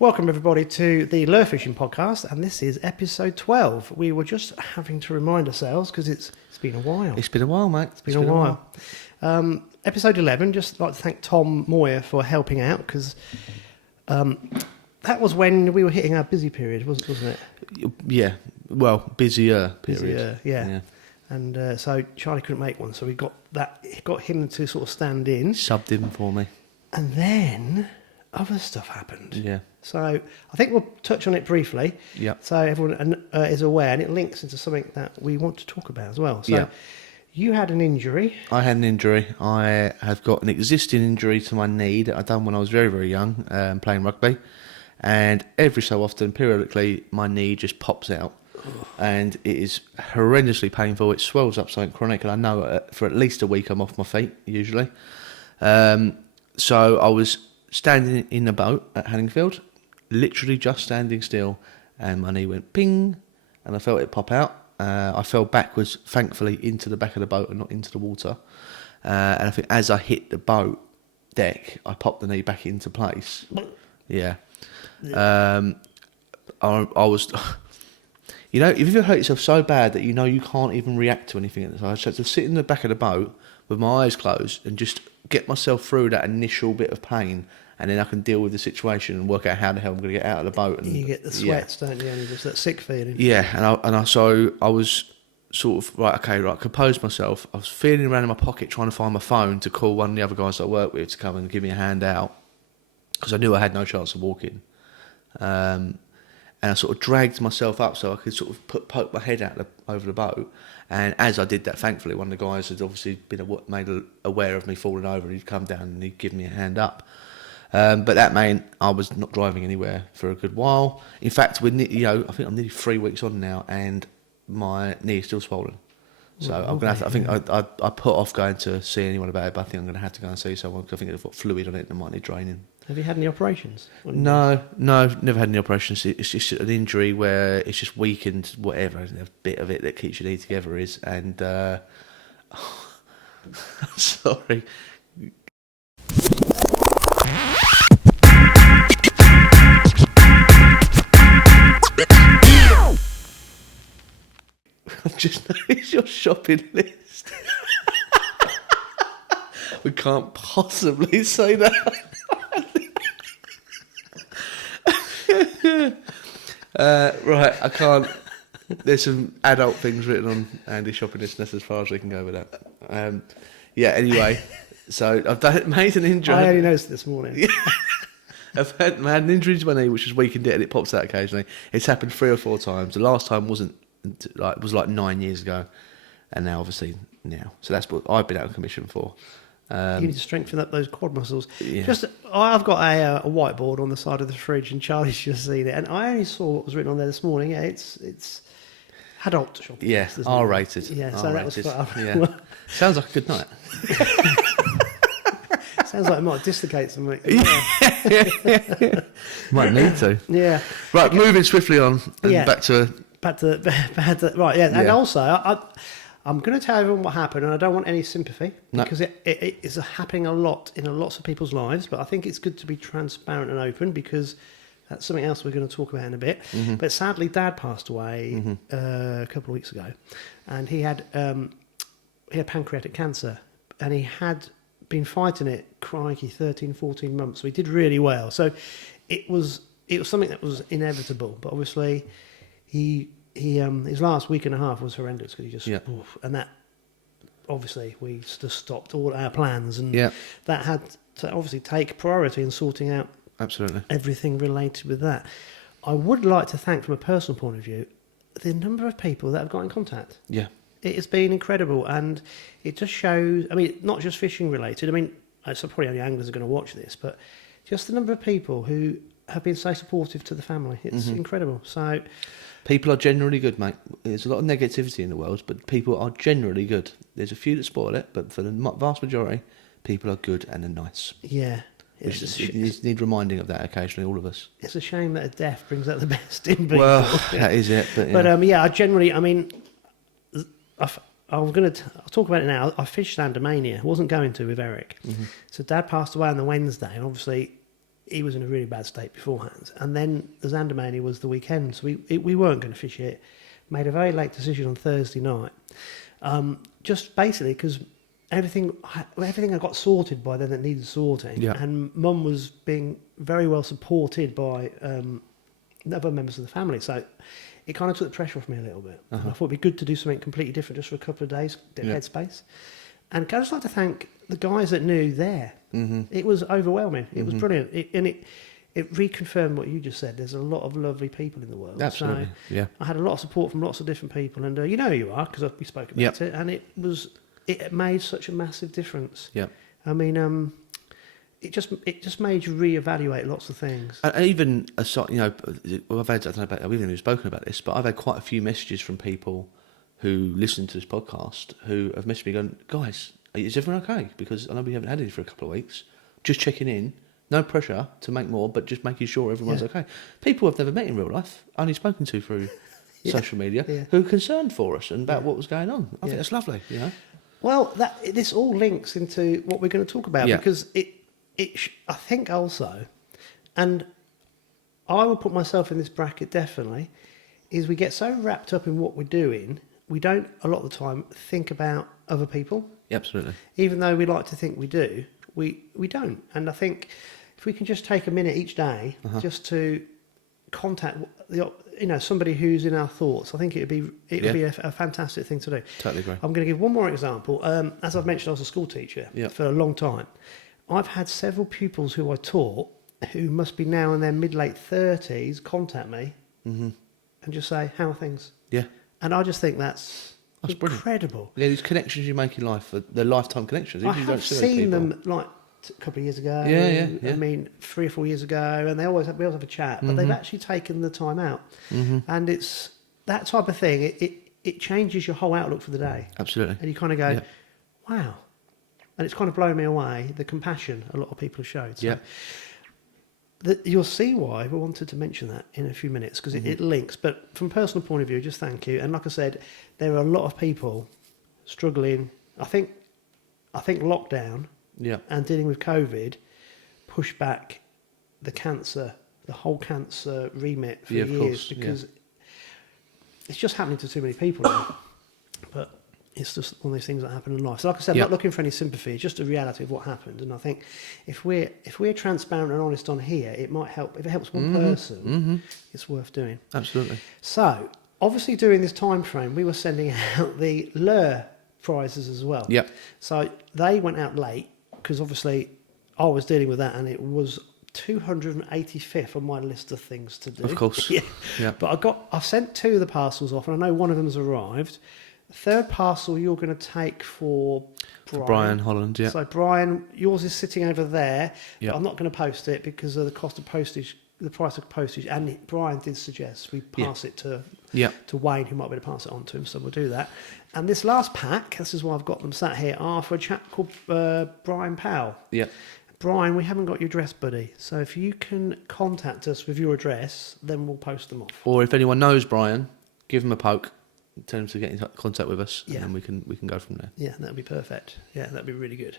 Welcome everybody to the Lure Fishing Podcast, and this is episode 12. We were just having to remind ourselves because it's been a while. It's been a while, mate. It's been a while. Episode 11, just like to thank Tom Moyer for helping out because that was when we were hitting our busy period, wasn't it? Yeah, well, busier period. Busier, yeah. And so Charlie couldn't make one, so we got him to sort of stand in. Subbed in for me. And then other stuff happened. Yeah. So I think we'll touch on it briefly. Yeah. So everyone is aware, and it links into something that we want to talk about as well. So you had an injury. I had an injury. I have got an existing injury to my knee that I done when I was very, very young, playing rugby. And every so often, periodically, my knee just pops out. And it is horrendously painful. It swells up something chronic, and I know for at least a week I'm off my feet, usually. So I was standing in a boat at Hanningfield, literally just standing still, and my knee went ping, and I felt it pop out. I fell backwards, thankfully, into the back of the boat and not into the water. And I think as I hit the boat deck, I popped the knee back into place. Yeah. I was... You know, if you hurt yourself so bad that you know you can't even react to anything at the time, I just had to sit in the back of the boat with my eyes closed and just get myself through that initial bit of pain, and then I can deal with the situation and work out how the hell I'm going to get out of the boat. And you get the sweats, don't you? And just that sick feeling. Yeah, so I was sort of composed myself. I was feeling around in my pocket trying to find my phone to call one of the other guys I work with to come and give me a hand out because I knew I had no chance of walking. And I sort of dragged myself up so I could sort of poke my head out over the boat. And as I did that, thankfully, one of the guys had obviously been made aware of me falling over, and he'd come down and he'd give me a hand up. But that meant I was not driving anywhere for a good while. In fact, I think I'm nearly 3 weeks on now, and my knee is still swollen. So I'm gonna have to, I think I put off going to see anyone about it, but I think I'm going to have to go and see someone because I think I've got fluid on it and I might need draining. Have you had any operations? No, never had any operations. It's just an injury where it's just weakened whatever the bit of it that keeps your knee together is. And sorry. I've just noticed your shopping list. We can't possibly say that. Right, I can't. There's some adult things written on Andy's shopping list, and that's as far as we can go with that. Anyway, so I've made an injury. I only noticed this morning. I've had an injury to my knee, which has weakened it, and it pops out occasionally. It's happened 3 or 4 times. The last time was 9 years ago, and now obviously now. So that's what I've been out of commission for. You need to strengthen up those quad muscles. Yeah. I've got a whiteboard on the side of the fridge, and Charlie's just seen it, and I only saw what was written on there this morning. Yeah, it's adult shopping. Yeah, R-rated. Yeah, so R-rated. that was fun. Yeah. Sounds like a good night. Sounds like it might dislocate something. Might need to. Yeah. Right, moving swiftly on and back to right. Yeah, and also I'm going to tell everyone what happened, and I don't want any sympathy because it is happening a lot in lots of people's lives. But I think it's good to be transparent and open because that's something else we're going to talk about in a bit. Mm-hmm. But sadly, Dad passed away a couple of weeks ago, and he had pancreatic cancer, and he had been fighting it, crikey, 13, 14 months. So he did really well. So it was something that was inevitable. But obviously, his last week and a half was horrendous because he just and that obviously we just stopped all our plans, and that had to obviously take priority in sorting out everything related with that. I would like to thank, from a personal point of view, the number of people that have got in contact. Yeah. It has been incredible, and it just shows, I mean, not just fishing related. I mean, so probably only anglers are going to watch this, but just the number of people who have been so supportive to the family. It's incredible. So people are generally good, mate. There's a lot of negativity in the world, but people are generally good. There's a few that spoil it, but for the vast majority, people are good and are nice. Yeah. You need reminding of that occasionally, all of us. It's a shame that a death brings out the best in people. Well, that is it. But I generally, I mean, I'll talk about it now. I fished Sandemania. I wasn't going to with Eric. Mm-hmm. So Dad passed away on the Wednesday, and obviously he was in a really bad state beforehand. And then the Zandamania was the weekend, so we weren't going to fish it. Made a very late decision on Thursday night, just basically because everything had got sorted by then that needed sorting, and Mum was being very well supported by other members of the family, so it kind of took the pressure off me a little bit. And I thought it'd be good to do something completely different just for a couple of days, headspace. And I'd just like to thank the guys that knew there. It was overwhelming. It was brilliant. It reconfirmed what you just said. There's a lot of lovely people in the world. Absolutely, so I had a lot of support from lots of different people, and you know who you are because we spoke about it, and it made such a massive difference. Yeah, I mean, it just made you reevaluate lots of things. And even aside, I've had, I don't know about, we've even spoken about this, but I've had quite a few messages from people who listen to this podcast who have messaged me going, guys, is everyone okay? Because I know we haven't had any for a couple of weeks. Just checking in. No pressure to make more, but just making sure everyone's okay. People I've never met in real life, only spoken to through social media, who are concerned for us and about what was going on. I think that's lovely, Well, this all links into what we're going to talk about because I think also, and I would put myself in this bracket definitely, is we get so wrapped up in what we're doing, we don't a lot of the time think about other people. Absolutely. Even though we like to think we do, we don't. And I think if we can just take a minute each day just to contact somebody who's in our thoughts, I think it'd be a fantastic thing to do. Totally agree. I'm going to give one more example. As I've mentioned, I was a school teacher for a long time. I've had several pupils who I taught who must be now in their mid-late 30s contact me and just say, how are things? Yeah. And I just think that's incredible. Brilliant. Yeah, these connections you make in life, they're lifetime connections. I have seen them like a couple of years ago. Yeah. I mean, 3 or 4 years ago, and we always have a chat. But they've actually taken the time out, and it's that type of thing. It changes your whole outlook for the day. Absolutely. And you kind of go, wow. And it's kind of blown me away, the compassion a lot of people have showed. So you'll see why we wanted to mention that in a few minutes, because it links. But from a personal point of view, just thank you. And like I said, there are a lot of people struggling. I think lockdown and dealing with COVID pushed back the whole cancer remit for years, because it's just happening to too many people now. But it's just one of those things that happen in life. So like I said, I'm not looking for any sympathy. It's just a reality of what happened. And I think if we're transparent and honest on here, it might help. If it helps one person, it's worth doing. Absolutely. So obviously during this time frame, we were sending out the lure prizes as well. Yeah. So they went out late because obviously I was dealing with that, and it was 285th on my list of things to do. Of course. Yeah. But I sent 2 of the parcels off, and I know one of them has arrived. The third parcel you're going to take for Brian Holland, So Brian, yours is sitting over there. Yeah. But I'm not going to post it because of the cost of postage, the price of postage. And Brian did suggest we pass it to Wayne, who might be able to pass it on to him. So we'll do that. And this last pack, this is why I've got them sat here, are for a chap called Brian Powell. Yeah. Brian, we haven't got your address, buddy. So if you can contact us with your address, then we'll post them off. Or if anyone knows Brian, give him a poke. Tell him to get in contact with us, and then we can go from there. Yeah, that'd be perfect. Yeah, that'd be really good.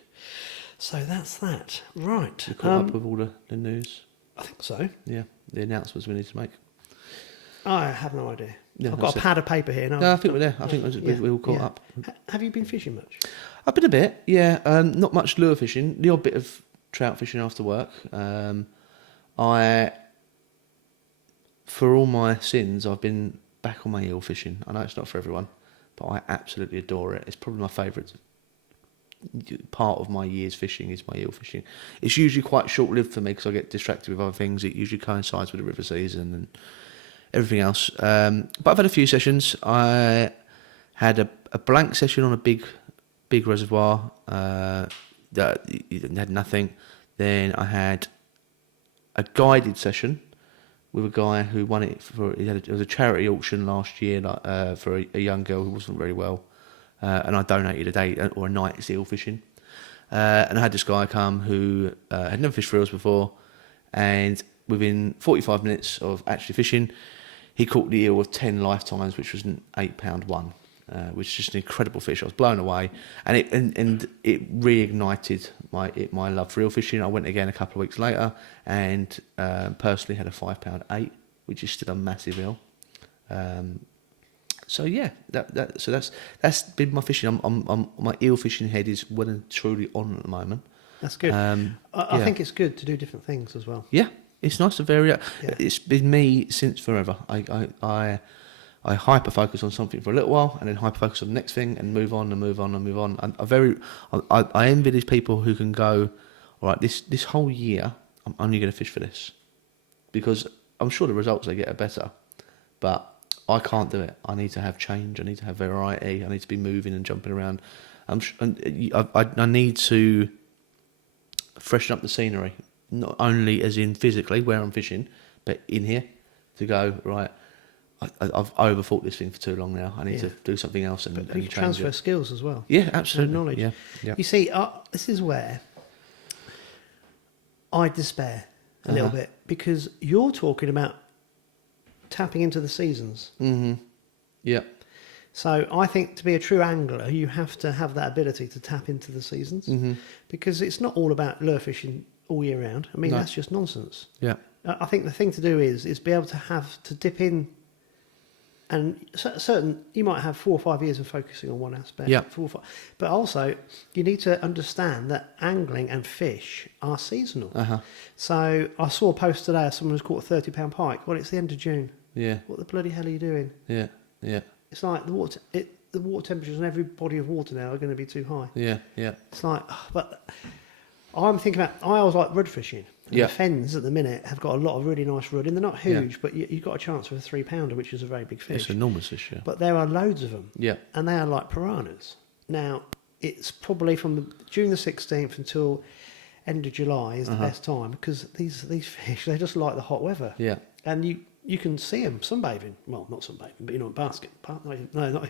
So that's that. Right. You caught up with all the news? I think so. Yeah, the announcements we need to make. I have no idea. Yeah, I've got a pad of paper here. No, I think we're there. I think we all caught up. Have you been fishing much? I've been a bit, yeah. Not much lure fishing. The odd bit of trout fishing after work. For all my sins, I've been back on my eel fishing. I know it's not for everyone, but I absolutely adore it. It's probably my favourite part of my year's fishing is my eel fishing. It's usually quite short-lived for me because I get distracted with other things. It usually coincides with the river season and everything else. But I've had a few sessions. I had a blank session on a big reservoir that had nothing. Then I had a guided session with a guy who won it it was a charity auction last year for a young girl who wasn't very well, and I donated a day or a night's eel fishing, and I had this guy come who had never fished for eels before, and within 45 minutes of actually fishing, he caught the eel of 10 lifetimes, which was an £8 one. which is just an incredible fish. I was blown away, and it reignited my love for eel fishing. I went again a couple of weeks later, and personally had a 5 pound 8, which is still a massive eel. So yeah, that's been my fishing. I'm my eel fishing head is well and truly on at the moment. That's good. I think it's good to do different things as well. Yeah, it's nice to vary. Yeah. It's been me since forever. I hyper focus on something for a little while, and then hyper focus on the next thing, and move on and move on and move on. And I envy these people who can go, all right, this whole year I'm only going to fish for this, because I'm sure the results they get are better, but I can't do it. I need to have change. I need to have variety. I need to be moving and jumping around. I need to freshen up the scenery, not only as in physically where I'm fishing, but in here, to go, right, I've overthought this thing for too long now. I need to do something else and you transfer it. skills as well. Yeah, absolutely. Knowledge. Yeah. You see, this is where I despair a little bit, because you're talking about tapping into the seasons. Mm-hmm. Yeah. So I think to be a true angler, you have to have that ability to tap into the seasons, because it's not all about lure fishing all year round. I mean, that's just nonsense. Yeah. I think the thing to do is be able to have to dip in, and certain, you might have 4 or 5 years of focusing on one aspect. Yeah. 4 or 5, but also you need to understand that angling and fish are seasonal. So I saw a post today of someone who's caught a 30 pound pike. Well, it's the end of June. Yeah. What the bloody hell are you doing? Yeah. Yeah. It's like the water temperatures in every body of water now are going to be too high. Yeah. Yeah. It's like, but I'm thinking about, I always like rud fishing. The fens at the minute have got a lot of really nice rudd, and they're not huge, but you've got a chance for a 3 pounder, which is a very big fish. It's an enormous fish, yeah. But there are loads of them. Yeah. And they are like piranhas. Now, it's probably from June the 16th until end of July is the best time, because these fish, they just like the hot weather. Yeah. And you can see them sunbathing. Well, not sunbathing, but basket. No, not.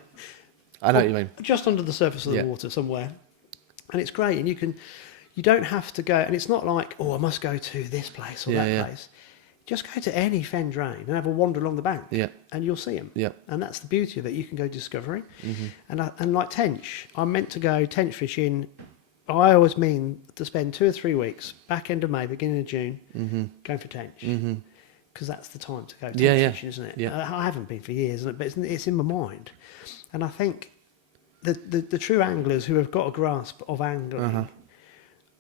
I know what you mean. Just under the surface of the water somewhere. And it's great. And you don't have to go, and it's not like, I must go to this place or that place. Just go to any fen drain and have a wander along the bank, and you'll see them. Yeah. And that's the beauty of it. You can go discovering. And like tench, I'm meant to go tench fishing. I always mean to spend 2 or 3 weeks, back end of May, beginning of June, going for tench. Because that's the time to go tench fishing, isn't it? Yeah. I haven't been for years, but it's in my mind. And I think the true anglers who have got a grasp of angling,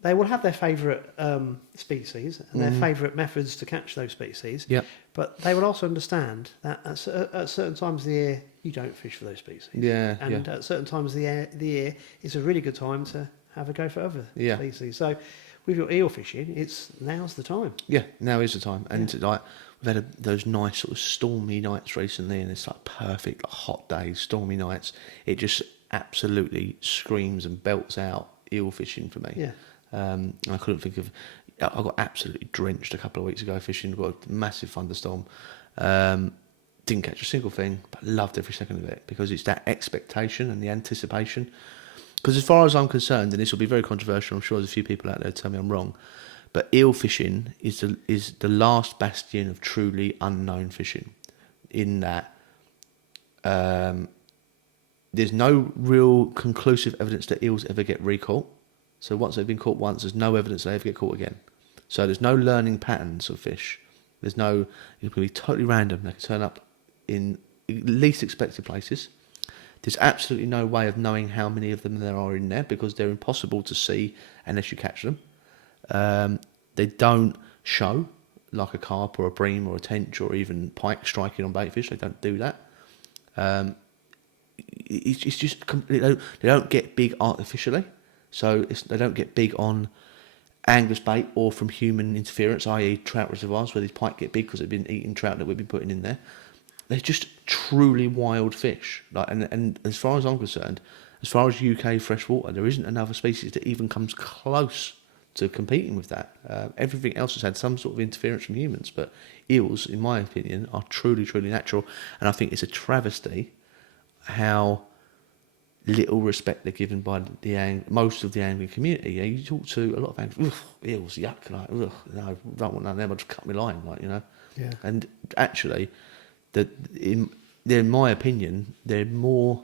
they will have their favourite species and their favourite methods to catch those species. Yeah. But they will also understand that at certain times of the year, you don't fish for those species. Yeah. And at certain times of the year, it's a really good time to have a go for other species. So with your eel fishing, now's the time. Yeah, now is the time. And like, we've had those nice sort of stormy nights recently, and it's like perfect, like hot days, stormy nights. It just absolutely screams and belts out eel fishing for me. Yeah. And I couldn't think of. I got absolutely drenched a couple of weeks ago fishing. Got a massive thunderstorm. Didn't catch a single thing, but loved every second of it, because it's that expectation and the anticipation. Because as far as I'm concerned, and this will be very controversial, I'm sure there's a few people out there tell me I'm wrong, but eel fishing is the last bastion of truly unknown fishing. In that, there's no real conclusive evidence that eels ever get recaught. So once they've been caught once, there's no evidence they ever get caught again. So there's no learning patterns of fish. It can be totally random. They can turn up in least expected places. There's absolutely no way of knowing how many of them there are in there, because they're impossible to see unless you catch them. They don't show like a carp or a bream or a tench or even pike striking on baitfish. They don't do that. It's just they don't get big artificially. So they don't get big on Angus bait or from human interference, i.e. trout reservoirs where these pike get big because they've been eating trout that we've been putting in there. They're just truly wild fish. And as far as I'm concerned, as far as UK freshwater, there isn't another species that even comes close to competing with that. Everything else has had some sort of interference from humans, but eels, in my opinion, are truly, truly natural. And I think it's a travesty how little respect they're given by most of the angling community. You talk to a lot of anglers, eels, yuck, like, no, I don't want none of them, I'll just cut my line, Yeah. And actually, in my opinion, they're more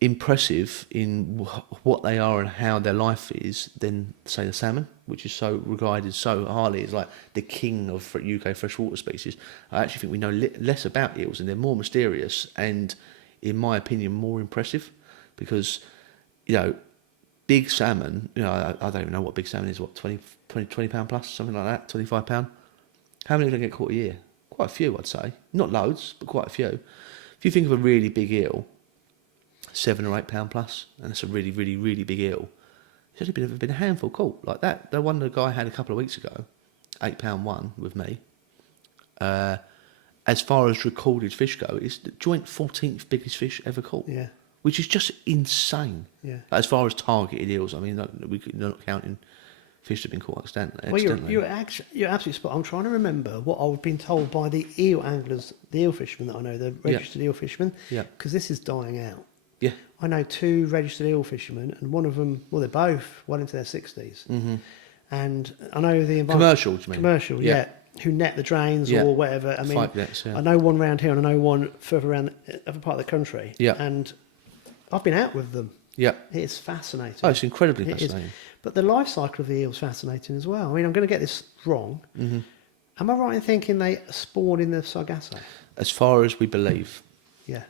impressive in what they are and how their life is than, say, the salmon, which is so regarded so highly as like the king of UK freshwater species. I actually think we know less about eels, and they're more mysterious and, in my opinion, more impressive because, big salmon, I don't even know what big salmon is, what, 20 pound plus, something like that, 25 pound. How many do they get caught a year? Quite a few, I'd say. Not loads, but quite a few. If you think of a really big eel, £7 or £8 plus, and it's a really, really, really big eel. There's only been a handful caught like that. The one the guy had a couple of weeks ago, £8 one with me. As far as recorded fish go, it's the joint 14th biggest fish ever caught. Yeah. Which is just insane. Yeah. As far as targeted eels, I mean, we're not counting fish that have been caught accidentally. Well, you're absolutely spot on. I'm trying to remember what I've been told by the eel anglers, the eel fishermen that I know, the registered eel fishermen. Yeah. Because this is dying out. Yeah. I know 2 registered eel fishermen, and one of them, well, they're both well into their 60s. Mm-hmm. And I know the commercial, do you mean? Commercial, yeah. Who net the drains or whatever. I mean, Fight nets, yeah. I know one round here and I know one further around the other part of the country. Yeah. And I've been out with them. Yeah. It's fascinating. Oh, it's incredibly fascinating. But the life cycle of the eel is fascinating as well. I mean, I'm going to get this wrong. Mm-hmm. Am I right in thinking they spawn in the Sargasso? As far as we believe. Yeah.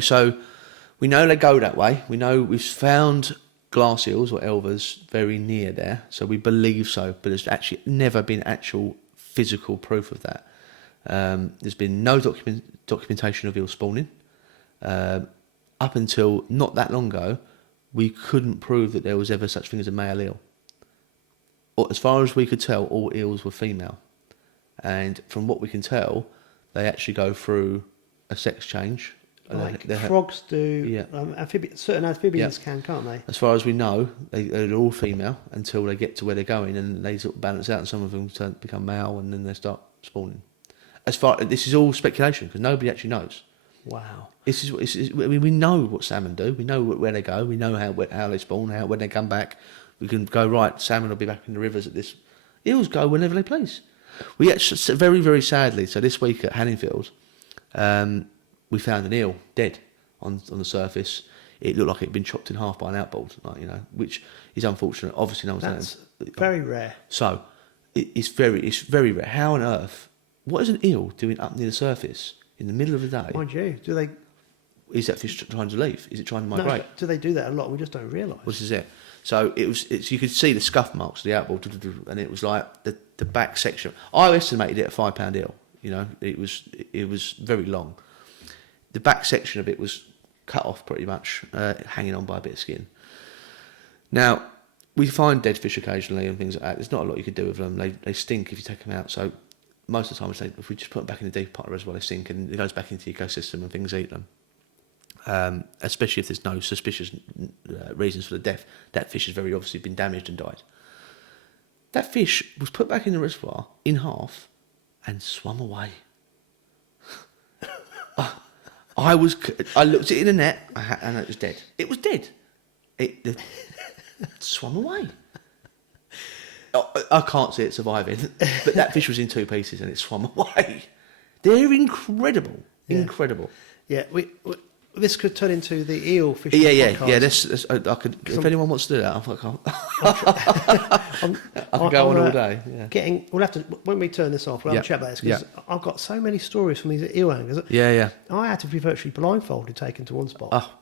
So we know they go that way. We know we've found glass eels or elvers very near there. So we believe so. But there's actually never been actual physical proof of that. There's been no documentation of eel spawning. Up until not that long ago, we couldn't prove that there was ever such thing as a male eel. Or, as far as we could tell, all eels were female. And from what we can tell, they actually go through a sex change. Like frogs do. Yeah. Certain amphibians can't they? As far as we know, they're all female until they get to where they're going, and they sort of balance out, and some of them become male, and then they start spawning. This is all speculation because nobody actually knows. Wow. We know what salmon do. We know where they go. We know how they spawn. When they come back, we can go right. Salmon will be back in the rivers at this. Eels go whenever they please. We actually, very, very sadly, so this week at Hanningfield, we found an eel dead on the surface. It looked like it had been chopped in half by an outboard, which is unfortunate. Obviously, no one's That's very rare. So it's very rare. How on earth? What is an eel doing up near the surface in the middle of the day? Mind you, do they? Is that fish trying to leave? Is it trying to migrate? No, do they do that a lot? We just don't realise. This is it. So you could see the scuff marks of the outboard, and it was like the back section. I estimated it a £5 eel. It was very long. The back section of it was cut off pretty much, hanging on by a bit of skin. Now, we find dead fish occasionally and things like that. There's not a lot you could do with them. They stink if you take them out. So most of the time, if we just put them back in the deep part of the reservoir, they stink and it goes back into the ecosystem and things eat them. Especially if there's no suspicious reasons for the death. That fish has very obviously been damaged and died. That fish was put back in the reservoir in half and swum away. I looked at it in the net and it was dead. It was dead. It swum away. I can't see it surviving, but that fish was in 2 pieces and it swum away. They're incredible. Yeah. Incredible. Yeah, this could turn into the eel fishing podcast. I could. If anyone wants to do that, I could go on all day. Yeah. We'll have to when we turn this off. We'll have a chat about this because I've got so many stories from these eel anglers. Yeah. I had to be virtually blindfolded taken to one spot. Oh,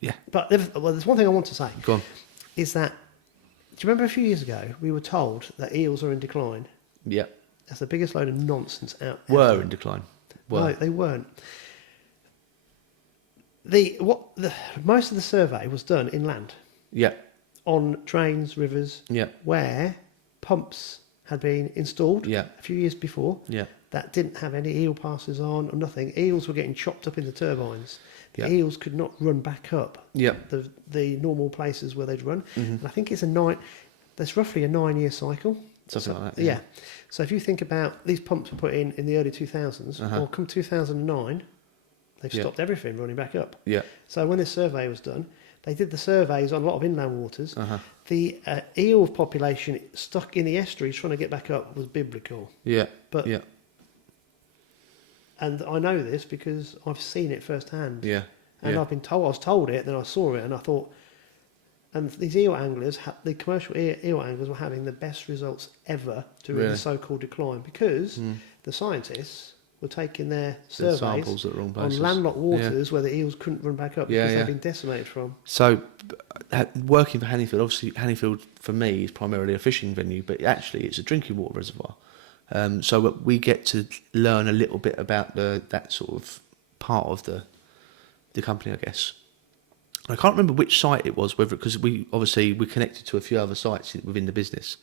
yeah. But there's one thing I want to say. Go on. Is that? Do you remember a few years ago we were told that eels are in decline? Yeah. That's the biggest load of nonsense out. Were in decline. No, they weren't. Most of the survey was done inland. Yeah. On drains, rivers. Yeah. Where pumps had been installed. Yeah. A few years before. Yeah. That didn't have any eel passes on or nothing. Eels were getting chopped up in the turbines. The Yeah. eels could not run back up. Yeah. The normal places where they'd run. Mm-hmm. And I think there's roughly a 9-year cycle. Something like that. Yeah. So if you think about these pumps were put in the early 2000s, or come 2009, they've stopped everything running back up. Yeah. So when this survey was done, they did the surveys on a lot of inland waters. The eel population stuck in the estuaries trying to get back up was biblical. Yeah. And I know this because I've seen it firsthand. Yeah. And Yeah. I was told it, then I saw it, and I thought, and these eel anglers, the commercial eel anglers were having the best results ever during Really? the so-called decline, because the scientists were taking their surveys samples at the wrong on places. landlocked waters where the eels couldn't run back up because they'd been decimated from. So, working for Hanningfield, obviously Hanningfield for me is primarily a fishing venue, but actually it's a drinking water reservoir. So we get to learn a little bit about that sort of part of the company, I guess. I can't remember which site it was, because we're connected to a few other sites within the business.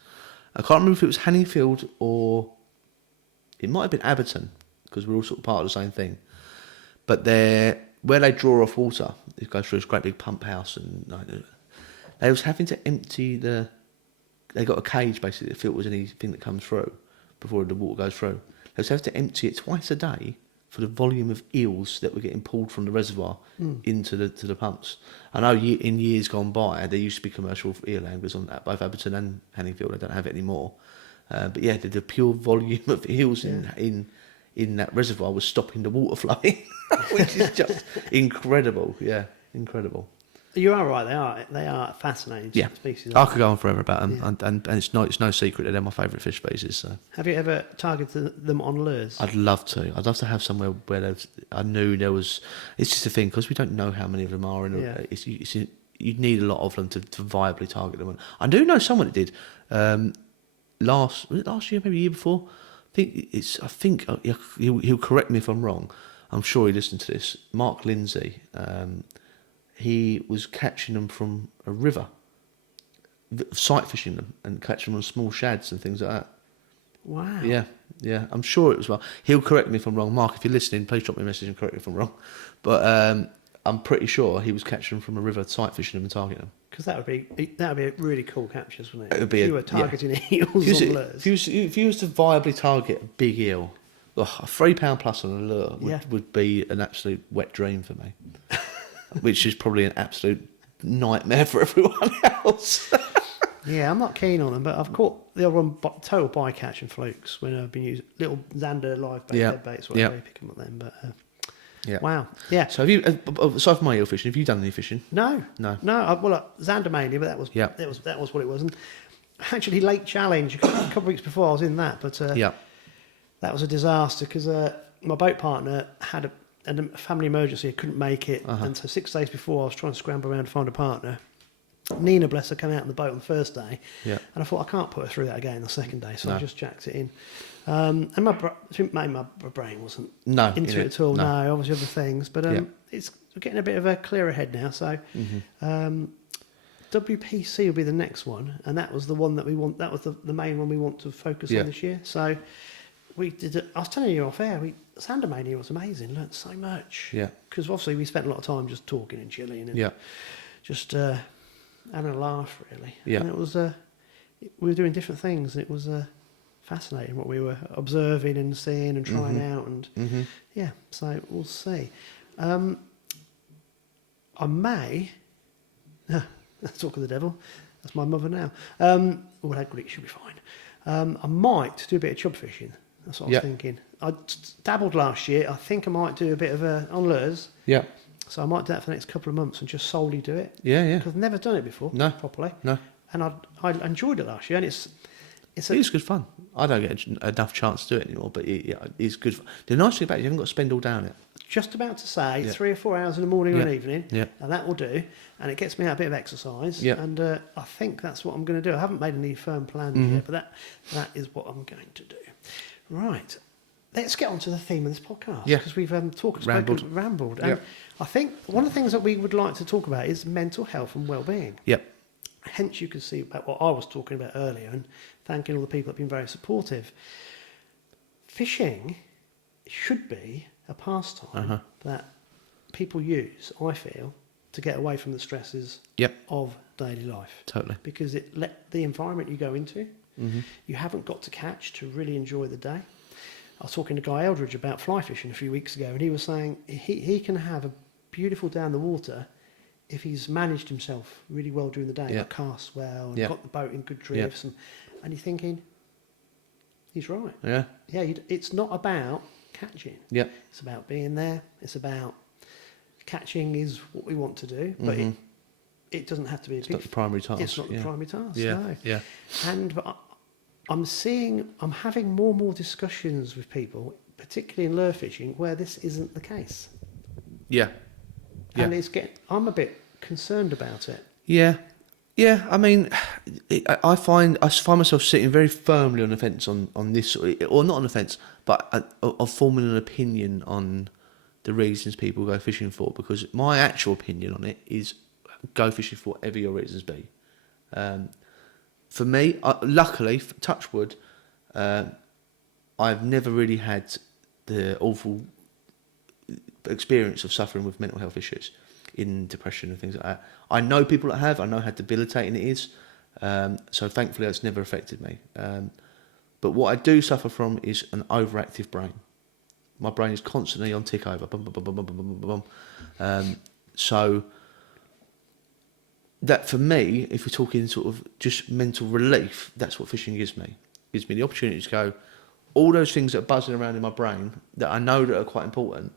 I can't remember if it was Hanningfield or it might have been Abberton, because we're all sort of part of the same thing. But where they draw off water, it goes through this great big pump house, and they was having to empty they got a cage basically that filters anything that comes through before the water goes through. They was having to empty it twice a day for the volume of eels that were getting pulled from the reservoir into the pumps. I know in years gone by, there used to be commercial eel anglers on both Abberton and Hanningfield. They don't have it anymore. But yeah, the pure volume of eels in that reservoir was stopping the water flowing, which is just incredible. Yeah, incredible. You are right. They are fascinating species. I could go on forever about them, and it's no secret that they're my favourite fish species. So. Have you ever targeted them on lures? I'd love to. I'd love to have somewhere where I knew there was. It's just a thing, because we don't know how many of them are, and you'd need a lot of them to viably target them. I do know someone that did. Was it last year, maybe a year before? I think he'll correct me if I'm wrong. I'm sure he listened to this. Mark Lindsay. He was catching them from a river, sight fishing them and catching them on small shads and things like that. Wow. Yeah. I'm sure it was well. He'll correct me if I'm wrong. Mark, if you're listening, please drop me a message and correct me if I'm wrong. But I'm pretty sure he was catching them from a river, sight fishing them and targeting them. Because that would be a really cool captures, wouldn't it? It would be. If you were targeting eels on lures. If you was to viably target a big eel, a £3 plus on a lure would be an absolute wet dream for me. Which is probably an absolute nightmare for everyone else. Yeah, I'm not keen on them, but I've caught the other one total bycatch and flukes when I've been using little Xander live bait, dead baits, whatever, you pick them up then. But wow, yeah. So have you, aside from my eel fishing, have you done any fishing? No. Xander mainly, but that was what it was. And actually, Lake Challenge a couple of weeks before I was in that, but that was a disaster because my boat partner had a family emergency. I couldn't make it, and so 6 days before I was trying to scramble around to find a partner. Nina, bless her, came out on the boat on the first day, and I thought I can't put her through that again the second day, so I just jacked it in. And my brain wasn't into it at all. No, obviously other things, but it's getting a bit of a clearer head now. So WPC will be the next one, and that was the one that we want. That was the main one we want to focus on this year. So we did it. I was telling you off air. Sandemania was amazing. Learned so much. Yeah. Because obviously we spent a lot of time just talking and chilling and just having a laugh, really. Yeah. And it was we were doing different things, and it was fascinating what we were observing and seeing and trying out, and so we'll see. I may talk of the devil. That's my mother now. It should be fine. I might do a bit of chub fishing. That's what I was thinking. I dabbled last year. I think I might do a bit of on lures. Yeah. So I might do that for the next couple of months and just solely do it. Yeah. Because I've never done it before. Properly. No. And I enjoyed it last year, and it is good fun. I don't get enough chance to do it anymore, but it's good fun. The nice thing about it, you haven't got to spend all day on it. Just about to say 3 or 4 hours in the morning or an evening, and that will do. And it gets me out a bit of exercise, and I think that's what I'm going to do. I haven't made any firm plans yet, but that is what I'm going to do. Right. Let's get on to the theme of this podcast, because we've rambled. And I think one of the things that we would like to talk about is mental health and well-being. Yep. Hence, you can see about what I was talking about earlier, and thanking all the people that have been very supportive. Fishing should be a pastime that people use, I feel, to get away from the stresses of daily life. Totally. Because the environment you go into, you haven't got to catch to really enjoy the day. I was talking to Guy Eldridge about fly fishing a few weeks ago, and he was saying he can have a beautiful day in the water if he's managed himself really well during the day, like casts well, and got the boat in good drifts, and you're thinking, he's right. Yeah. Yeah, it's not about catching. Yeah. It's about being there. It's about catching is what we want to do, but it doesn't have to be a It's big... not the primary task. It's not the primary task, Yeah, no. yeah. But I'm having more and more discussions with people, particularly in lure fishing, where this isn't the case. Yeah. And I'm a bit concerned about it. Yeah. Yeah, I mean, I find myself sitting very firmly on the fence on this, or not on the fence, but of forming an opinion on the reasons people go fishing for, because my actual opinion on it is go fishing for whatever your reasons be. For me, luckily, touch wood, I've never really had the awful experience of suffering with mental health issues, in depression and things like that. I know people that have. I know how debilitating it is. So thankfully, it's never affected me. But what I do suffer from is an overactive brain. My brain is constantly on tick over. Bum, bum, bum, bum, bum, bum, bum, bum. So that for me, if we're talking sort of just mental relief, that's what fishing gives me. It gives me the opportunity to go, all those things that are buzzing around in my brain that I know that are quite important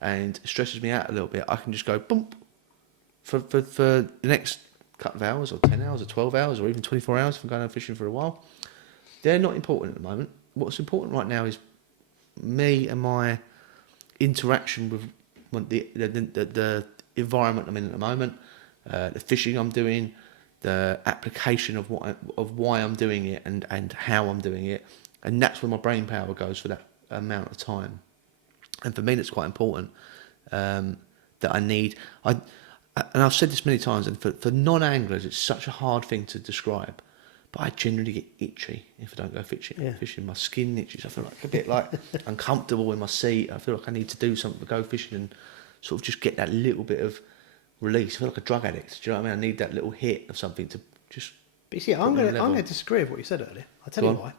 and stresses me out a little bit, I can just go bump for the next couple of hours or 10 hours or 12 hours or even 24 hours if I'm going out fishing for a while. They're not important at the moment. What's important right now is me and my interaction with the environment I'm in at the moment, the fishing I'm doing, the application of why I'm doing it and how I'm doing it, and that's where my brain power goes for that amount of time. And for me, that's quite important. That I need. And I've said this many times, and for non-anglers, it's such a hard thing to describe. But I genuinely get itchy if I don't go fishing. Yeah. Fishing, my skin itches. I feel like a bit like uncomfortable in my seat. I feel like I need to do something to go fishing and sort of just get that little bit of release. I feel like a drug addict. Do you know what I mean? I need that little hit of something to just. But you see, I'm going to disagree with what you said earlier. I'll tell you why.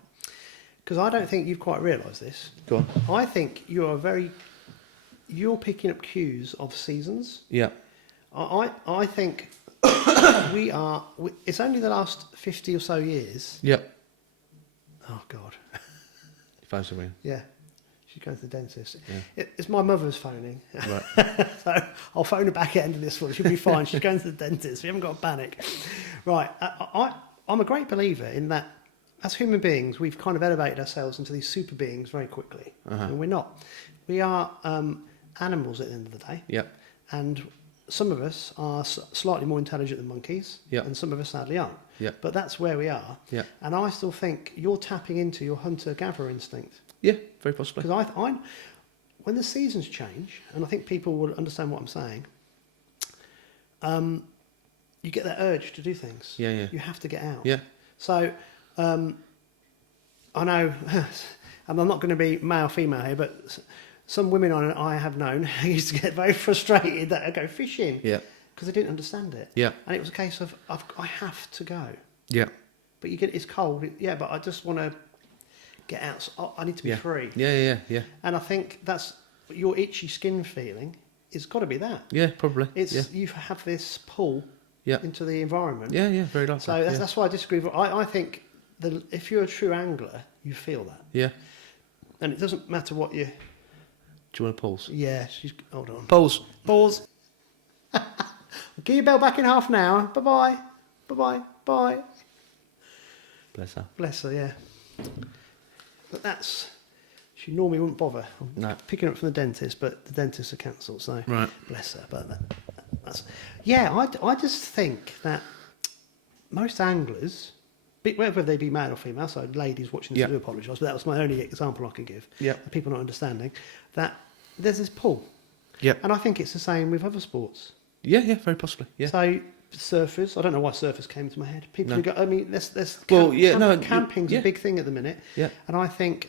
Because I don't think you've quite realised this. Go on. I think you're picking up cues of seasons. Yeah. I think it's only the last 50 or so years. Yep. Oh, God. Your phone's ringing. Yeah. She's going to the dentist. Yeah. It's my mother's phoning. Right. So I'll phone her back at the end of this one. She'll be fine. She's going to the dentist. We haven't got to panic. Right. I'm a great believer in that as human beings, we've kind of elevated ourselves into these super beings very quickly. And we're not. We are animals at the end of the day. Yep. And some of us are slightly more intelligent than monkeys, and some of us sadly aren't. Yep. But that's where we are. Yep. And I still think you're tapping into your hunter-gatherer instinct. Yeah, very possibly. Because when the seasons change, and I think people will understand what I'm saying, you get that urge to do things. Yeah, yeah. You have to get out. Yeah. So I know, and I'm not going to be male, female here, but some women I have known used to get very frustrated that I go fishing. Yeah. Because they didn't understand it. Yeah. And it was a case of I have to go. Yeah. But it's cold. Yeah, but I just want to get out. So I need to be free. Yeah. And I think that's your itchy skin feeling. It's got to be that. Yeah, probably. You have this pull into the environment. Yeah, very likely. So that's why I disagree. I think if you're a true angler, you feel that. Yeah. And it doesn't matter what you... Do you want to pause? Yeah, hold on. Pause. Pause. I'll give you bell back in half an hour. Bye-bye. Bye-bye. Bye. Bless her. Bless her, yeah. But she normally wouldn't bother. I'm picking up from the dentist, but the dentists are cancelled, so right. Bless her. But that's... Yeah, I just think that most anglers, whether they be male or female, so ladies watching this, I do apologise, but that was my only example I could give. Yeah. People not understanding that there's this pull. Yeah. And I think it's the same with other sports. Yeah, very possibly. Yeah. So surfers, I don't know why surfers came to my head. People who go, I mean, camping's a big thing at the minute. Yeah. And I think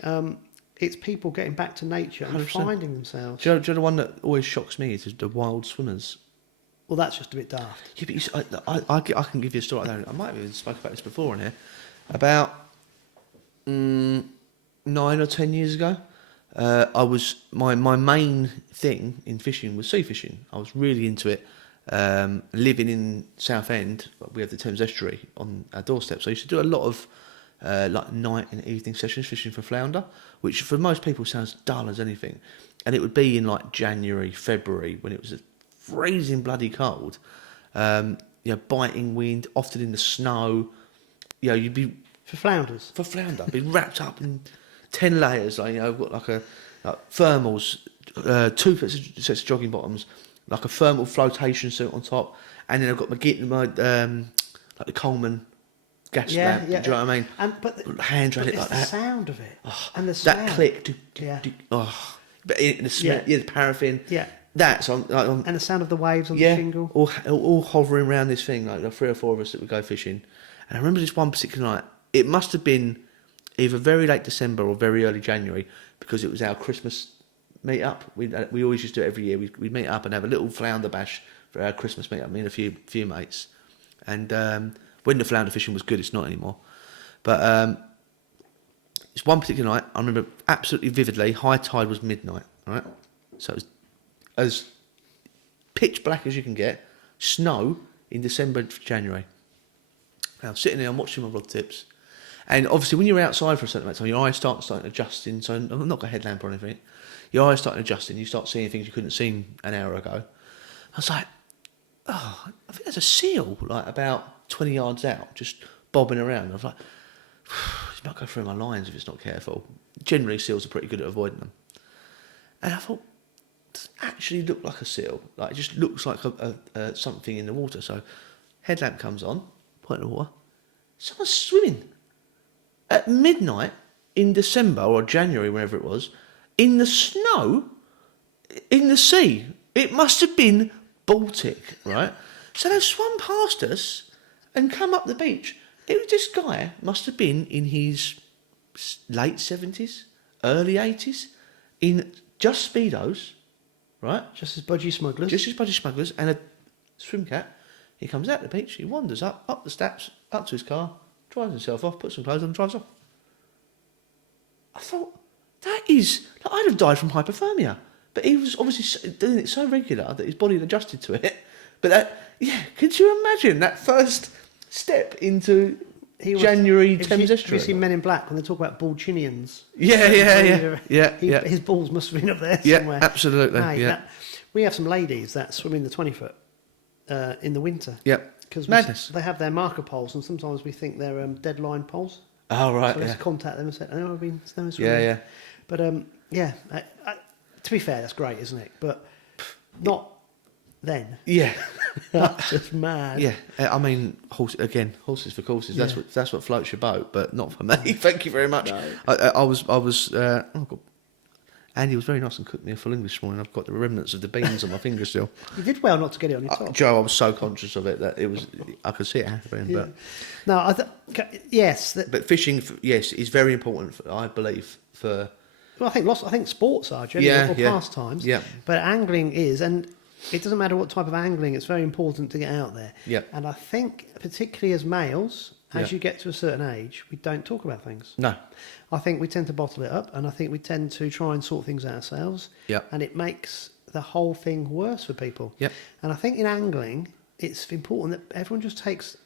it's people getting back to nature and 100%. Finding themselves. Do you know the one that always shocks me is the wild swimmers. Well, that's just a bit daft. Yeah, but I can give you a story. I might have even spoken about this before in here. About 9 or 10 years ago, my main thing in fishing was sea fishing. I was really into it. Living in Southend, we have the Thames Estuary on our doorstep, so I used to do a lot of like night and evening sessions fishing for flounder, which for most people sounds dull as anything. And it would be in like January, February when it was freezing bloody cold. Biting wind, often in the snow. You'd be For flounders. for flounder, be wrapped up in 10 layers. I've got like thermals, 2 sets of jogging bottoms, like a thermal flotation suit on top, and then I've got like the Coleman gas lamp. Do you know what I mean? But hand but it it's like the that. sound of it, and the That smell. click. Yeah. But the smell, the paraffin. Yeah. That's I'm And the sound of the waves on the shingle. all hovering around this thing, like 3 or 4 of us that would go fishing. And I remember this one particular night. It must have been either very late December or very early January, because it was our Christmas meet up. We always used to do it every year. We'd meet up and have a little flounder bash for our Christmas meet up. Me and a few mates. And when the flounder fishing was good, it's not anymore. But it's one particular night I remember absolutely vividly. High tide was midnight, right? So it was as pitch black as you can get. Snow in December, January. Now I'm sitting there, I'm watching my rod tips, and obviously when you're outside for a certain amount of time, your eyes start adjusting. So I'm not got a headlamp or anything. Your eyes start adjusting. You start seeing things you couldn't see an hour ago. I was like, I think there's a seal like about 20 yards out, just bobbing around. I was like, it might go through my lines if it's not careful. Generally, seals are pretty good at avoiding them. And I thought, it doesn't actually look like a seal. Like, it just looks like a something in the water. So, headlamp comes on, point in the water. Someone's swimming at midnight in December or January, whenever it was, in the snow, in the sea. It must have been Baltic, right? So they've swum past us and come up the beach. This guy must have been in his late 70s, early 80s, in just Speedos, right? Just as budgie smugglers. And a swim cap. He comes out the beach, he wanders up the steps, up to his car, drives himself off, puts some clothes on and drives off. I thought, I'd have died from hypothermia. But he was obviously doing it so regular that his body had adjusted to it. But could you imagine that first step into January Thames Have Estuary? you seen Men in Black when they talk about Ballchinians? Yeah. His balls must have been up there Yeah, somewhere. absolutely. Mate, we have some ladies that swim in the 20 foot in the winter. Yep. Because Madness. they have their marker poles, and sometimes we think they're deadline poles. Oh, right, So let's contact them and say, I've been swimming. Yeah. But to be fair, that's great, isn't it? But not then. Yeah. That's just mad. Yeah. I mean, horses for courses. That's what floats your boat, but not for me. Thank you very much. No. I was. Andy was very nice and cooked me a full English this morning. I've got the remnants of the beans on my fingers still. You did well not to get it on your top. Joe, I was so conscious of it that I could see it happening. Yeah. But No, yes. But fishing, is very important. I believe for. Well, I think sports are generally or pastimes. Yeah. But angling is, and it doesn't matter what type of angling. It's very important to get out there. Yeah. And I think, particularly as males, as you get to a certain age, we don't talk about things. No. I think we tend to bottle it up, and I think we tend to try and sort things out ourselves. Yeah. And it makes the whole thing worse for people. Yep. And I think in angling, it's important that everyone just takes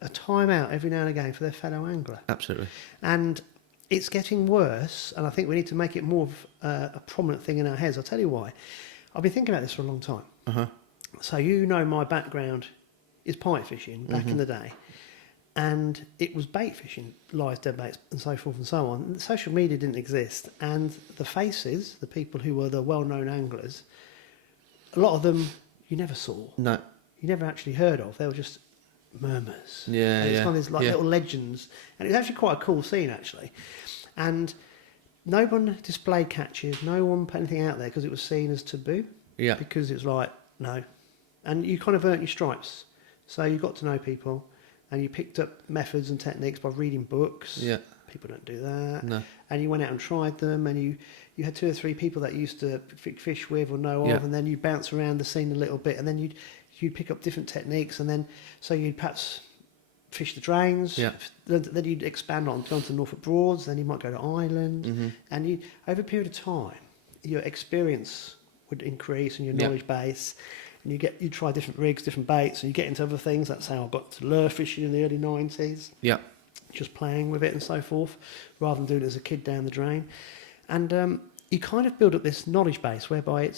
a time out every now and again for their fellow angler. Absolutely. And it's getting worse, and I think we need to make it more of a prominent thing in our heads. I'll tell you why. I've been thinking about this for a long time. Uh-huh. So my background is pike fishing back in the day. And it was bait fishing, live dead baits and so forth and so on. And social media didn't exist. And the faces, the people who were the well-known anglers, a lot of them you never saw. No. You never actually heard of. They were just murmurs. Yeah, and it's kind of these little legends. And it was actually quite a cool scene, actually. And no one displayed catches. No one put anything out there because it was seen as taboo. Yeah. Because it was like, no. And you kind of earned your stripes. So you got to know people. And you picked up methods and techniques by reading books. Yeah. People don't do that. No. And you went out and tried them, and you had 2 or 3 people that you used to fish with or know of, and then you'd bounce around the scene a little bit, and then you'd pick up different techniques, and then so you'd perhaps fish the drains. Yeah. Then you'd expand onto Norfolk Broads. Then you might go to Ireland, and over a period of time, your experience would increase and your knowledge base. And you try different rigs, different baits, and you get into other things. That's how I got to lure fishing in the early 90s. Yeah. Just playing with it and so forth, rather than doing it as a kid down the drain. And you kind of build up this knowledge base whereby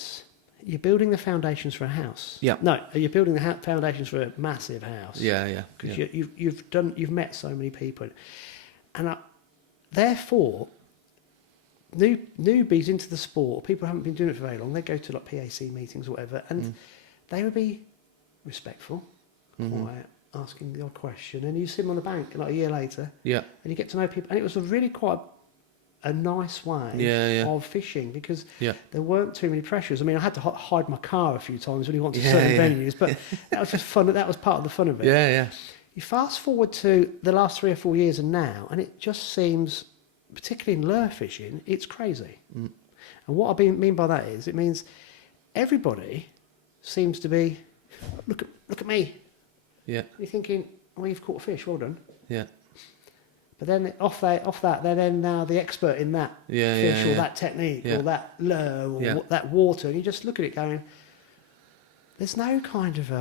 you're building the foundations for a house. Yeah. No, you're building the foundations for a massive house. Yeah. Because you've met so many people, and therefore, newbies into the sport, people who haven't been doing it for very long, they go to like PAC meetings or whatever, and they would be respectful, quiet, asking the odd question, and you see them on the bank like a year later, and you get to know people, and it was quite a nice way of fishing because there weren't too many pressures. I mean, I had to hide my car a few times when you went to certain venues, but that was just fun. That was part of the fun of it. Yeah. You fast forward to the last 3 or 4 years and now, and it just seems, particularly in lure fishing, it's crazy. And what I mean by that is, it means everybody seems to be, look at me. Yeah. You're thinking, oh, you've caught a fish, well done. Yeah. But then off that, they're then now the expert in that fish or that technique or that lure or that water, and you just look at it going, there's no kind of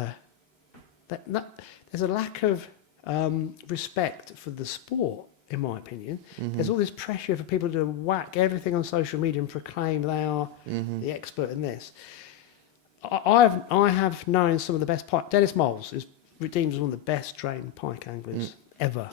there's a lack of respect for the sport, in my opinion. There's all this pressure for people to whack everything on social media and proclaim they are the expert in this. I have known some of the best pike. Dennis Moles is redeemed as one of the best trained pike anglers ever.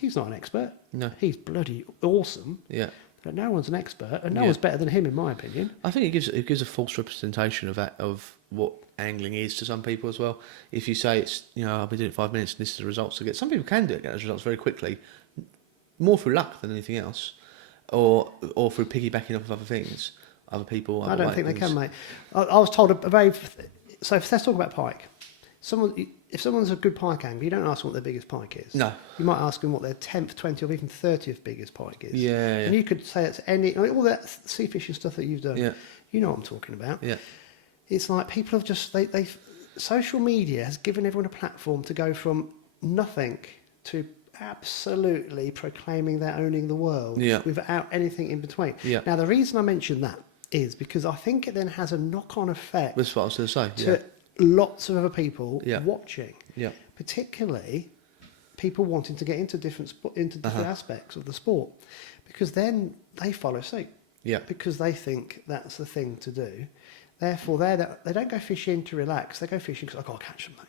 He's not an expert. No, he's bloody awesome. Yeah, but no one's an expert, and no one's better than him, in my opinion. I think it gives a false representation of what angling is to some people as well. If you say it's I've been doing it 5 minutes and this is the results to get. Some people can get those results very quickly, more through luck than anything else, or through piggybacking off of other things. Other people. I don't think they can, mate. I was told so let's talk about pike. If someone's a good pike angler, you don't ask them what their biggest pike is. No. You might ask them what their 10th, 20th, or even 30th biggest pike is. Yeah. And you could say it's all that sea fishing stuff that you've done. Yeah. You know what I'm talking about. Yeah. It's like people have just, social media has given everyone a platform to go from nothing to absolutely proclaiming they're owning the world without anything in between. Yeah. Now, the reason I mention that is because I think it then has a knock-on effect. That's what I was going to say. To lots of other people watching, particularly people wanting to get into different aspects of the sport, because then they follow suit. Yeah, because they think that's the thing to do. Therefore, they don't go fishing to relax. They go fishing because I've got to catch something.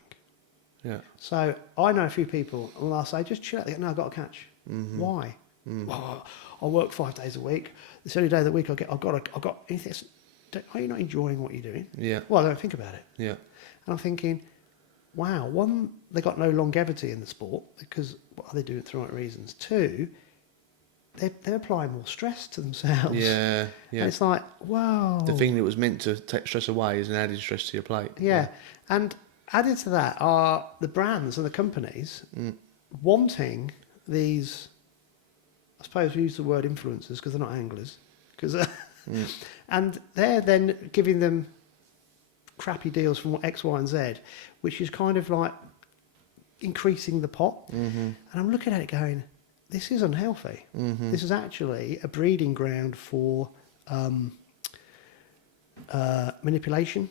Yeah. So I know a few people, and I'll say, just chill out. They go, no, I've got to catch. Why? Well, I work 5 days a week. It's the only day of the week I've got anything. Are you not enjoying what you're doing? Yeah. Well, I don't think about it. Yeah. And I'm thinking, wow, one, they got no longevity in the sport because what are they doing for the right reasons? Two, they're applying more stress to themselves. Yeah. And it's like, wow. The thing that was meant to take stress away is an added stress to your plate. Yeah. And added to that are the brands and the companies wanting these, I suppose we use the word influencers because they're not anglers. And they're then giving them crappy deals from X, Y, and Z, which is kind of like increasing the pot. And I'm looking at it going, this is unhealthy. This is actually a breeding ground for manipulation,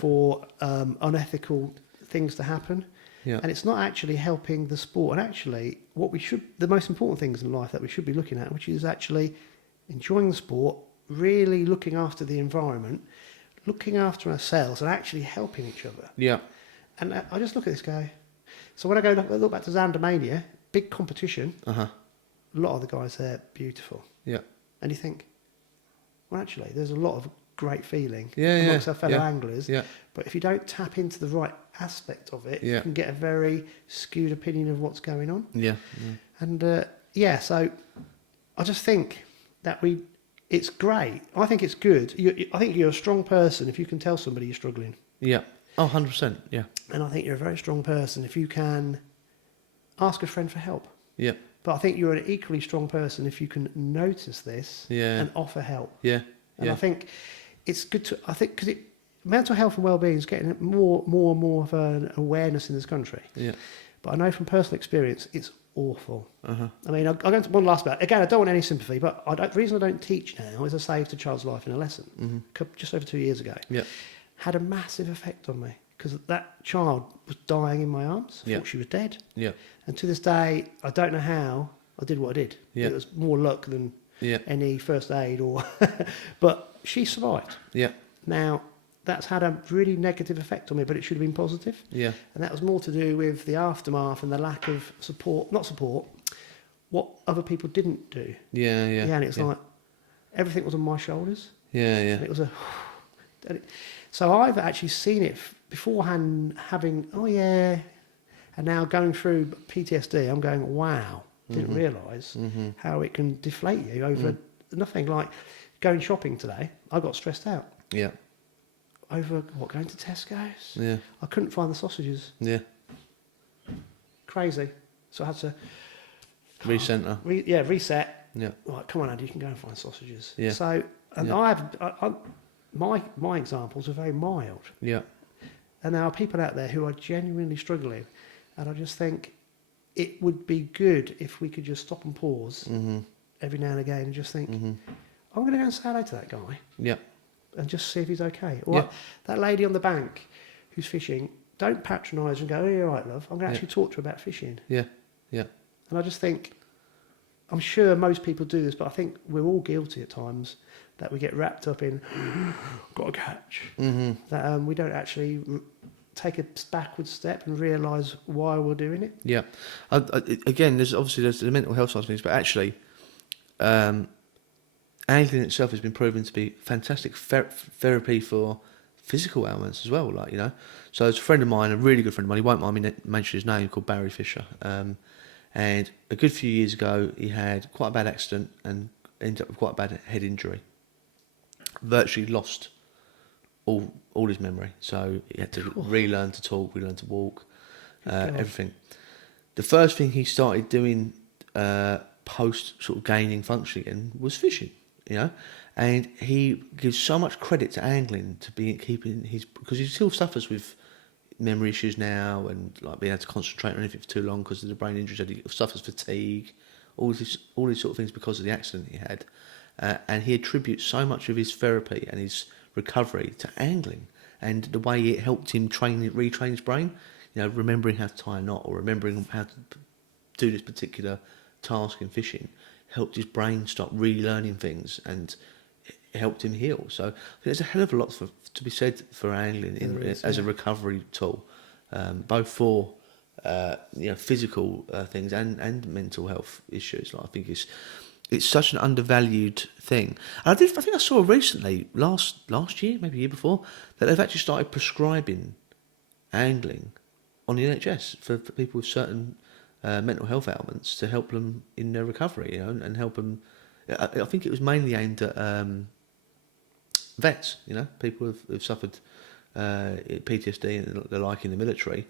for unethical things to happen. Yeah. And it's not actually helping the sport. And actually, the most important things in life that we should be looking at, which is actually enjoying the sport, really looking after the environment, looking after ourselves, and actually helping each other. Yeah. And I just look at this guy. So when I look back to Zandamania, big competition, a lot of the guys there, beautiful. Yeah. And you think, well, actually, there's a lot of great feeling amongst our fellow anglers. Yeah. But if you don't tap into the right aspect of it, you can get a very skewed opinion of what's going on. Yeah. And so I just think that it's great. I think it's good. I think you're a strong person if you can tell somebody you're struggling. Yeah. Oh, 100%. Yeah. And I think you're a very strong person if you can ask a friend for help. Yeah. But I think you're an equally strong person if you can notice this and offer help. Yeah. And I think it's good because mental health and well-being is getting more and more of an awareness in this country. Yeah. But I know from personal experience, it's awful. I mean, I'll go into one last bit. Again, I don't want any sympathy, but the reason I don't teach now is I saved a child's life in a lesson just over 2 years ago. Yeah. Had a massive effect on me because that child was dying in my arms. I thought she was dead. Yeah. And to this day, I don't know how I did what I did. Yeah. It was more luck than any first aid but she survived. Yeah. Now, that's had a really negative effect on me, but it should have been positive. Yeah. And that was more to do with the aftermath and the lack of support, not support, what other people didn't do. Yeah, yeah. Yeah, and it's like everything was on my shoulders. Yeah, yeah. And it was so I've actually seen it beforehand, having, and now going through PTSD, I'm going, wow, didn't realise how it can deflate you over nothing. Like going shopping today, I got stressed out. Yeah. Over going to Tesco's? Yeah. I couldn't find the sausages. Yeah. Crazy. So I had to Recenter. reset. Yeah. Right, come on, Andy, you can go and find sausages. Yeah. So, and my examples are very mild. Yeah. And there are people out there who are genuinely struggling, and I just think it would be good if we could just stop and pause every now and again and just think, I'm going to go and say hello to that guy. Yeah. And just see if he's okay. Or that lady on the bank who's fishing, don't patronise and go, oh, you're right, love. I'm going to actually talk to her about fishing. Yeah. Yeah. And I just think, I'm sure most people do this, but I think we're all guilty at times that we get wrapped up in, got to catch. That we don't actually take a backward step and realise why we're doing it. Yeah. Again, there's the mental health side of things, but actually, angling itself has been proven to be fantastic therapy for physical ailments as well. Like, you know, so it's a friend of mine, a really good friend of mine. He won't mind me mentioning his name, called Barry Fisher. And a good few years ago, he had quite a bad accident and ended up with quite a bad head injury. Virtually lost all his memory, so he had to relearn to talk, relearn to walk, everything. The first thing he started doing post sort of gaining function again was fishing, you know, and he gives so much credit to angling to keeping his, because he still suffers with memory issues now and like being able to concentrate on anything for too long because of the brain injuries. He suffers fatigue, all these sort of things because of the accident he had, and he attributes so much of his therapy and his recovery to angling and the way it helped him retrain his brain, you know, remembering how to tie a knot or remembering how to do this particular task in fishing helped his brain start relearning things and it helped him heal. So there's a hell of a lot to be said for angling as a recovery tool, both for physical things and mental health issues. Like, I think it's such an undervalued thing. And I think I saw recently, last year, maybe the year before, that they've actually started prescribing angling on the NHS for people with certain mental health ailments to help them in their recovery, you know, and help them. I think it was mainly aimed at vets, you know, people who've suffered PTSD and the like in the military,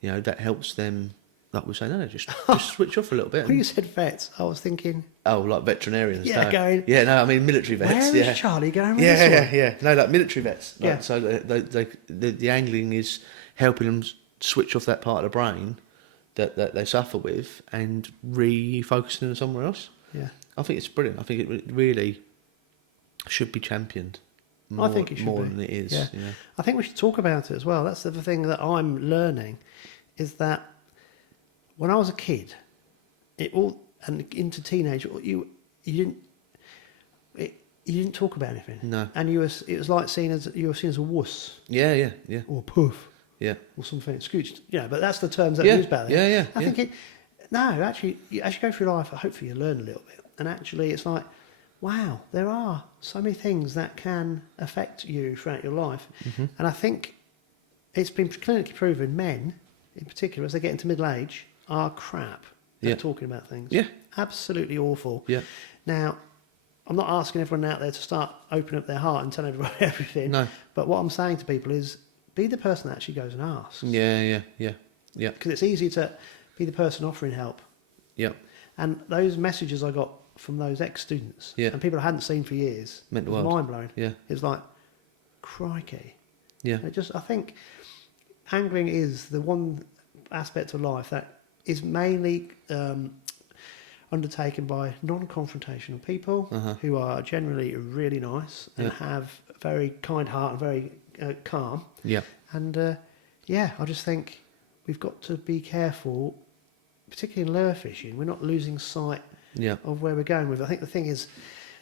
you know, that helps them. Like we're saying, no, just switch off a little bit. When you said vets, I was thinking, like veterinarians. Yeah, no. going. Yeah, no, I mean military vets. Where is Charlie going with this one? Yeah. No, like military vets. Like, Yeah. So the angling is helping them switch off that part of the brain that they suffer with and refocusing them somewhere else. Yeah. I think it's brilliant. I think it really should be championed more, I think it should more be. than it is. Yeah. You know? I think we should talk about it as well. That's the thing that I'm learning, is that when I was a kid, and into teenage, you didn't talk about anything. No. And it was like you were seen as a wuss. Yeah. Or poof. Yeah. Or something. Scooched. Yeah, but that's the terms that are used about it. Yeah. I think actually, as you go through life, hopefully you learn a little bit. And actually, it's like, wow, there are so many things that can affect you throughout your life. Mm-hmm. And I think it's been clinically proven, men in particular, as they get into middle age, are crap at talking about things. Yeah. Absolutely awful. Yeah. Now, I'm not asking everyone out there to start opening up their heart and telling everybody everything. No. But what I'm saying to people is, be the person that actually goes and asks. Yeah. Because it's easy to be the person offering help. Yeah. And those messages I got from those ex-students and people I hadn't seen for years, Meant the was world. mind-blowing. Yeah. It was like, crikey. Yeah. I think angling is the one aspect of life that is mainly undertaken by non-confrontational people who are generally really nice and have a very kind heart and very calm. Yeah. And I just think we've got to be careful, particularly in lure fishing. We're not losing sight of where we're going with it. I think the thing is,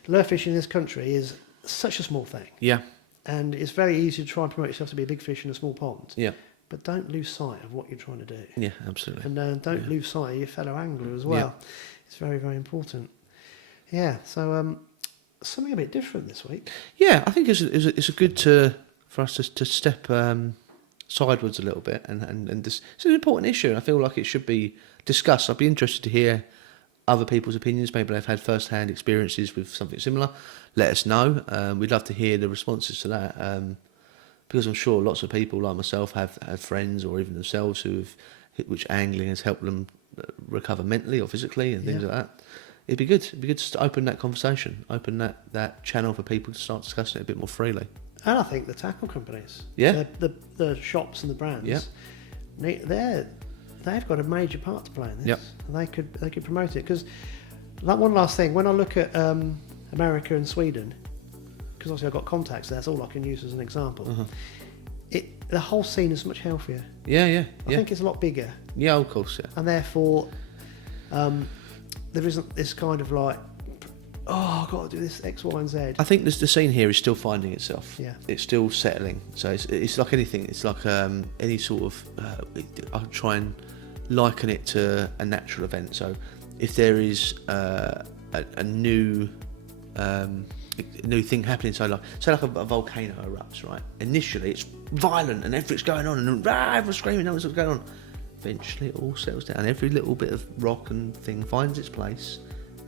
lure fishing in this country is such a small thing. Yeah. And it's very easy to try and promote yourself to be a big fish in a small pond. Yeah. But don't lose sight of what you're trying to do. Yeah, absolutely. And don't lose sight of your fellow angler as well. Yeah. It's very, very important. Yeah, so something a bit different this week. Yeah, I think it's a good for us to step sideways a little bit, and this, it's an important issue, and I feel like it should be discussed. I'd be interested to hear other people's opinions. Maybe they've had first-hand experiences with something similar. Let us know. We'd love to hear the responses to that, because I'm sure lots of people like myself have friends or even themselves which angling has helped them recover mentally or physically and things like that. It'd be good to open that conversation, open that channel for people to start discussing it a bit more freely. And I think the tackle companies, Yeah, the shops and the brands, yeah, they've got a major part to play in this. Yep. And they could promote it, because that one last thing, when I look at America and Sweden, because obviously I've got contacts there, that's all I can use as an example. The whole scene is much healthier. Yeah. I think it's a lot bigger. Yeah, of course, yeah. And therefore, there isn't this kind of like, oh, I've got to do this X, Y, and Z. I think the scene here is still finding itself. Yeah. It's still settling. So it's like anything. It's like any sort of. I'll try and liken it to a natural event. So if there is a new thing happening, so like a volcano erupts, right? Initially, it's violent and everything's going on, and everyone's screaming, no one's what's going on. Eventually, it all settles down. Every little bit of rock and thing finds its place,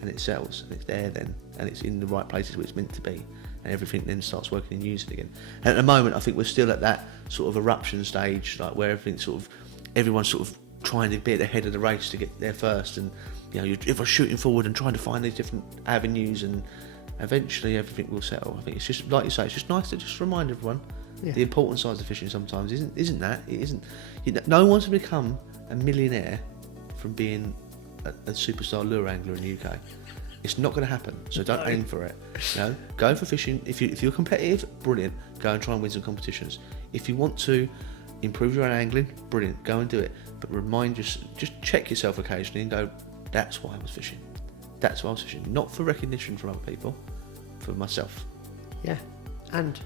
and it settles, and it's there then, and it's in the right places where it's meant to be, and everything then starts working in unison again. And at the moment, I think we're still at that sort of eruption stage, like where everyone's sort of trying to be at the head of the race to get there first, and everyone's shooting forward and trying to find these different avenues, and eventually everything will settle. I think it's just, like you say, it's just nice to just remind everyone the important sides of fishing sometimes, isn't that? It isn't. No one's become a millionaire from being a superstar lure angler in the UK. It's not going to happen, so don't aim for it. Go for fishing. If you're competitive, brilliant. Go and try and win some competitions. If you want to improve your own angling, brilliant. Go and do it. But just check yourself occasionally and go, that's why I was fishing. That's why I was fishing. Not for recognition from other people, for myself. Yeah, and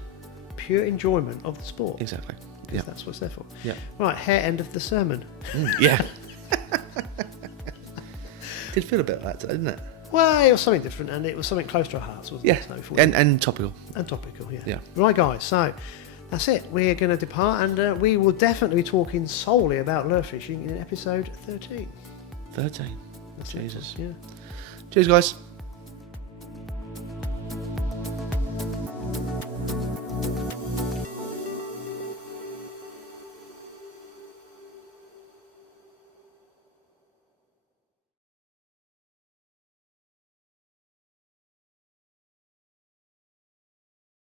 pure enjoyment of the sport. Exactly. Yeah, that's what it's there for. Yeah. Right, hair end of the sermon. Yeah. Did feel a bit like that today, didn't it? Well, it was something different, and it was something close to our hearts, wasn't it? So and topical. And topical, yeah. Yeah. Right, guys, so that's it. We're going to depart, and we will definitely be talking solely about lure fishing in episode 13. 13. Jesus. Yeah. Cheers, guys.